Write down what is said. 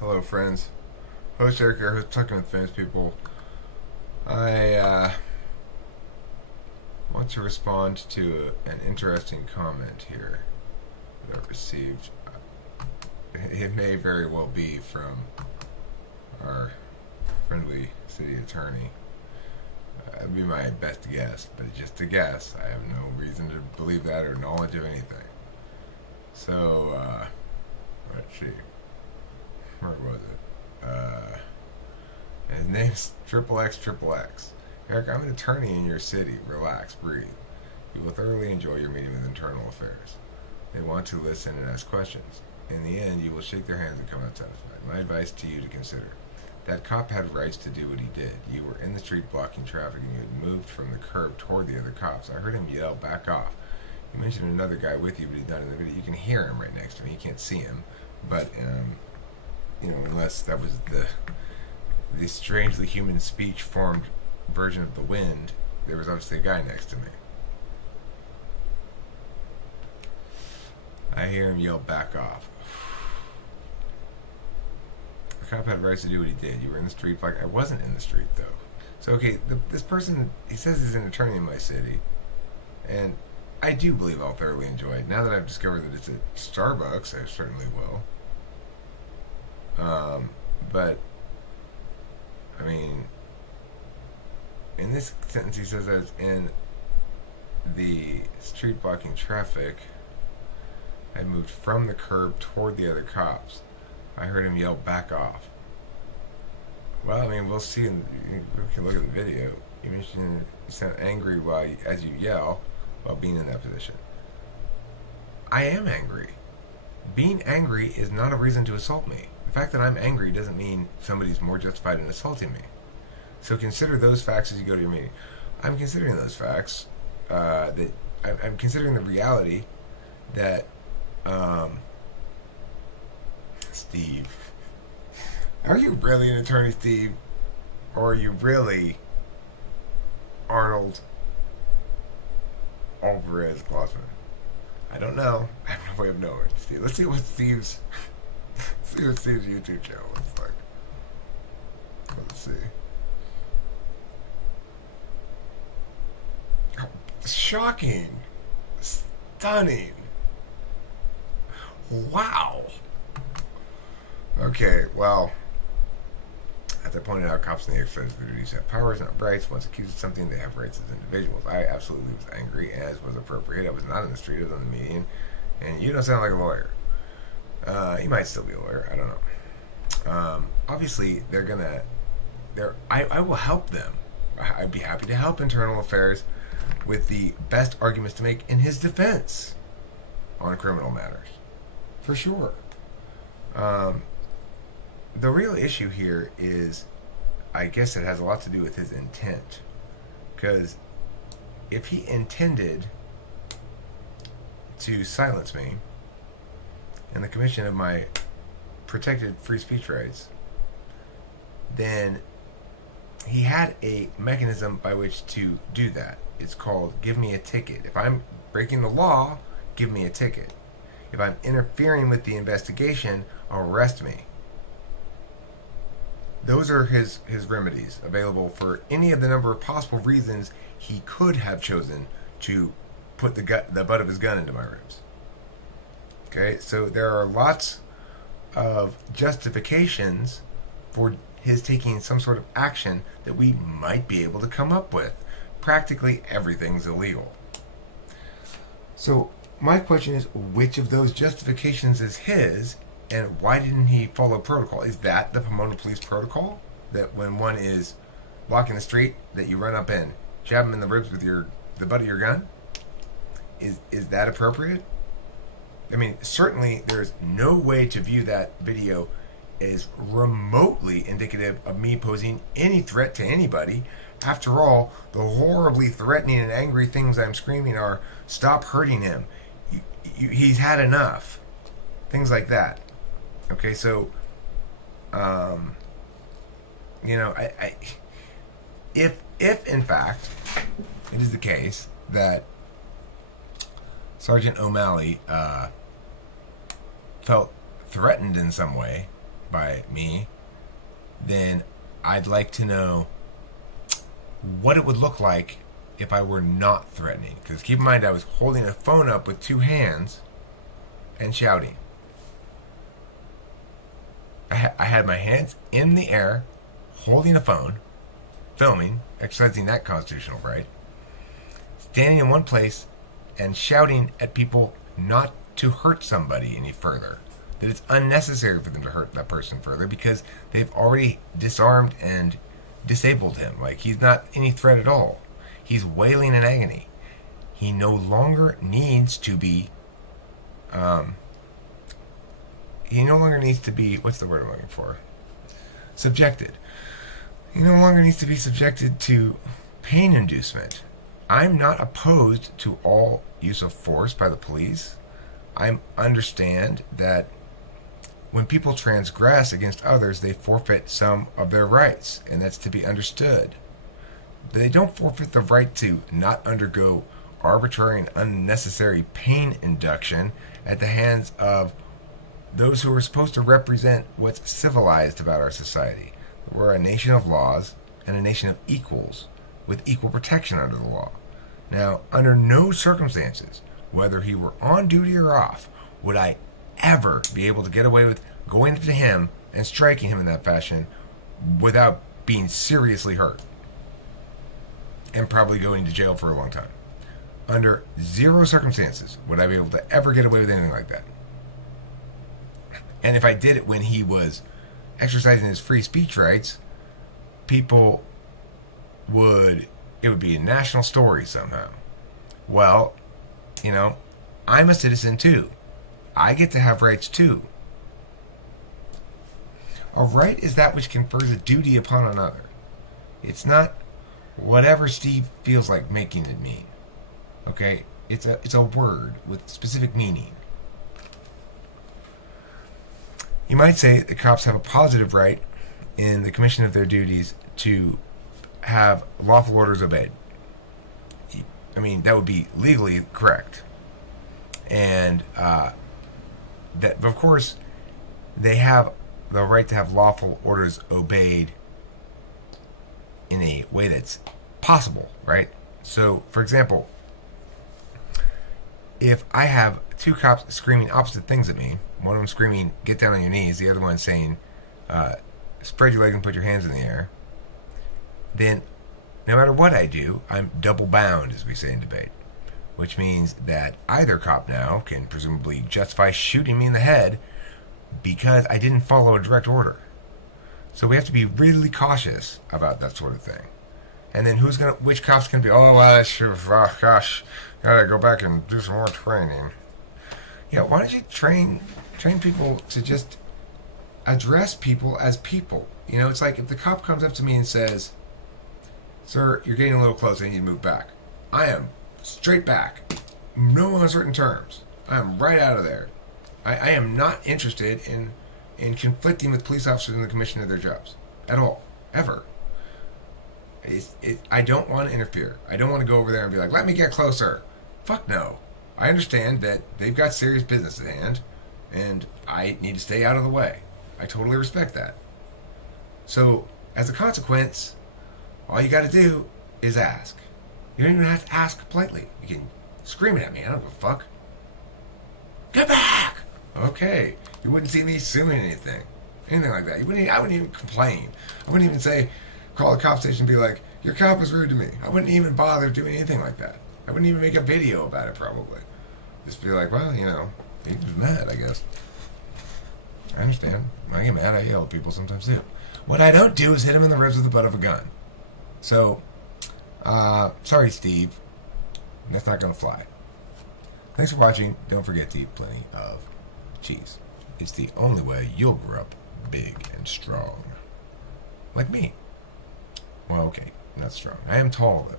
Hello, friends. Host Eric here, host Talking with Famous People. I want to respond to an interesting comment here that I've received. It may very well be from our friendly city attorney. That'd be my best guess, but it's just a guess. I have no reason to believe that or knowledge of anything. So, let's see. Where was it? His name's Triple X Triple X. Eric, I'm an attorney in your city. Relax, breathe. You will thoroughly enjoy your meeting with Internal Affairs. They want to listen and ask questions. In the end, you will shake their hands and come out satisfied. My advice to you to consider. That cop had rights to do what he did. You were in the street blocking traffic and you had moved from the curb toward the other cops. I heard him yell, "Back off." You mentioned another guy with you, but he's not in the video. You can hear him right next to me. You can't see him. But, unless that was the strangely human speech formed version of the wind, there was obviously a guy next to me. I hear him yell, "Back off." The cop had rights to do what he did. You were in the street. Like, I wasn't in the street, though. So, okay, this person, he says he's an attorney in my city, and I do believe I'll thoroughly enjoy it. Now that I've discovered that it's at Starbucks, I certainly will. But, I mean, in this sentence he says that it's in the street blocking traffic. I moved from the curb toward the other cops. I heard him yell, "Back off." Well, I mean, we'll see. We can look at the video. You mentioned you sound angry as you yell while being in that position. I am angry. Being angry is not a reason to assault me. The fact that I'm angry doesn't mean somebody's more justified in assaulting me. So consider those facts as you go to your meeting. I'm considering those facts. I'm considering the reality that Steve, are you really an attorney, Steve, or are you really Arnold Alvarez Glossman? I don't know. I have no way of knowing. Steve. Let's see what Steve's YouTube channel looks like. Let's see. Oh, shocking. Stunning. Wow. Okay, well, as I pointed out, cops in the exercise of their duties have powers, not rights. Once accused of something, they have rights as individuals. I absolutely was angry, as was appropriate. I was not in the street, I was on the median. And you don't sound like a lawyer. You might still be a lawyer, I don't know. Obviously, I will help them. I'd be happy to help Internal Affairs with the best arguments to make in his defense on criminal matters. For sure. The real issue here is, I guess it has a lot to do with his intent. Because if he intended to silence me in the commission of my protected free speech rights, then he had a mechanism by which to do that. It's called give me a ticket. If I'm breaking the law, give me a ticket. If I'm interfering with the investigation, arrest me. Those are his remedies available for any of the number of possible reasons he could have chosen to put the butt of his gun into my ribs. Okay, so there are lots of justifications for his taking some sort of action that we might be able to come up with. Practically everything's illegal. So my question is, which of those justifications is his, and why didn't he follow protocol? Is that the Pomona Police protocol? That when one is blocking the street, that you run up and jab him in the ribs with the butt of your gun? Is that appropriate? I mean, certainly there's no way to view that video as remotely indicative of me posing any threat to anybody. After all, the horribly threatening and angry things I'm screaming are, "Stop hurting him. He's had enough." Things like that. Okay, so, if in fact it is the case that Sergeant O'Malley felt threatened in some way by me, then I'd like to know what it would look like if I were not threatening. Because keep in mind, I was holding a phone up with two hands and shouting. I had my hands in the air, holding a phone, filming, exercising that constitutional right, standing in one place and shouting at people not to hurt somebody any further. That it's unnecessary for them to hurt that person further because they've already disarmed and disabled him. Like, he's not any threat at all. He's wailing in agony. He no longer needs to be what's the word I'm looking for? Subjected. He no longer needs to be subjected to pain inducement. I'm not opposed to all use of force by the police. I understand that when people transgress against others, they forfeit some of their rights, and that's to be understood. They don't forfeit the right to not undergo arbitrary and unnecessary pain induction at the hands of those who are supposed to represent what's civilized about our society. We're a nation of laws and a nation of equals with equal protection under the law. Now, under no circumstances, whether he were on duty or off, would I ever be able to get away with going up to him and striking him in that fashion without being seriously hurt and probably going to jail for a long time. Under zero circumstances would I be able to ever get away with anything like that. And if I did it when he was exercising his free speech rights, it would be a national story somehow. Well, I'm a citizen too. I get to have rights too. A right is that which confers a duty upon another. It's not whatever Steve feels like making it mean. Okay? It's a word with specific meaning. You might say the cops have a positive right in the commission of their duties to have lawful orders obeyed. I mean, that would be legally correct. And that, of course, they have the right to have lawful orders obeyed in a way that's possible, right? So, for example, if I have two cops screaming opposite things at me, one of them screaming, "Get down on your knees," the other one saying, "Spread your legs and put your hands in the air," then no matter what I do, I'm double bound, as we say in debate, which means that either cop now can presumably justify shooting me in the head because I didn't follow a direct order. So we have to be really cautious about that sort of thing. And then which cop's going to be, "Oh, well, that's true. Oh, gosh, gotta go back and do some more training." Yeah, why don't you train people to just address people as people? It's like if the cop comes up to me and says, "Sir, you're getting a little close. I need to move back." I am straight back. No uncertain terms. I am right out of there. I am not interested in conflicting with police officers in the commission of their jobs. At all. Ever. I don't want to interfere. I don't want to go over there and be like, "Let me get closer." Fuck no. I understand that they've got serious business at hand, and I need to stay out of the way. I totally respect that. So, as a consequence, all you gotta do is ask. You don't even have to ask politely. You can scream it at me. I don't give a fuck. Get back! Okay. You wouldn't see me suing anything like that. I wouldn't even complain. I wouldn't even call the cop station and be like, "Your cop was rude to me." I wouldn't even bother doing anything like that. I wouldn't even make a video about it, probably. Just be like, "Well, he was mad, I guess." I understand. I get mad. I yell at people sometimes too. What I don't do is hit him in the ribs with the butt of a gun. So, sorry, Steve. That's not going to fly. Thanks for watching. Don't forget to eat plenty of cheese. It's the only way you'll grow up big and strong. Like me. Well, okay, not strong. I am tall, though.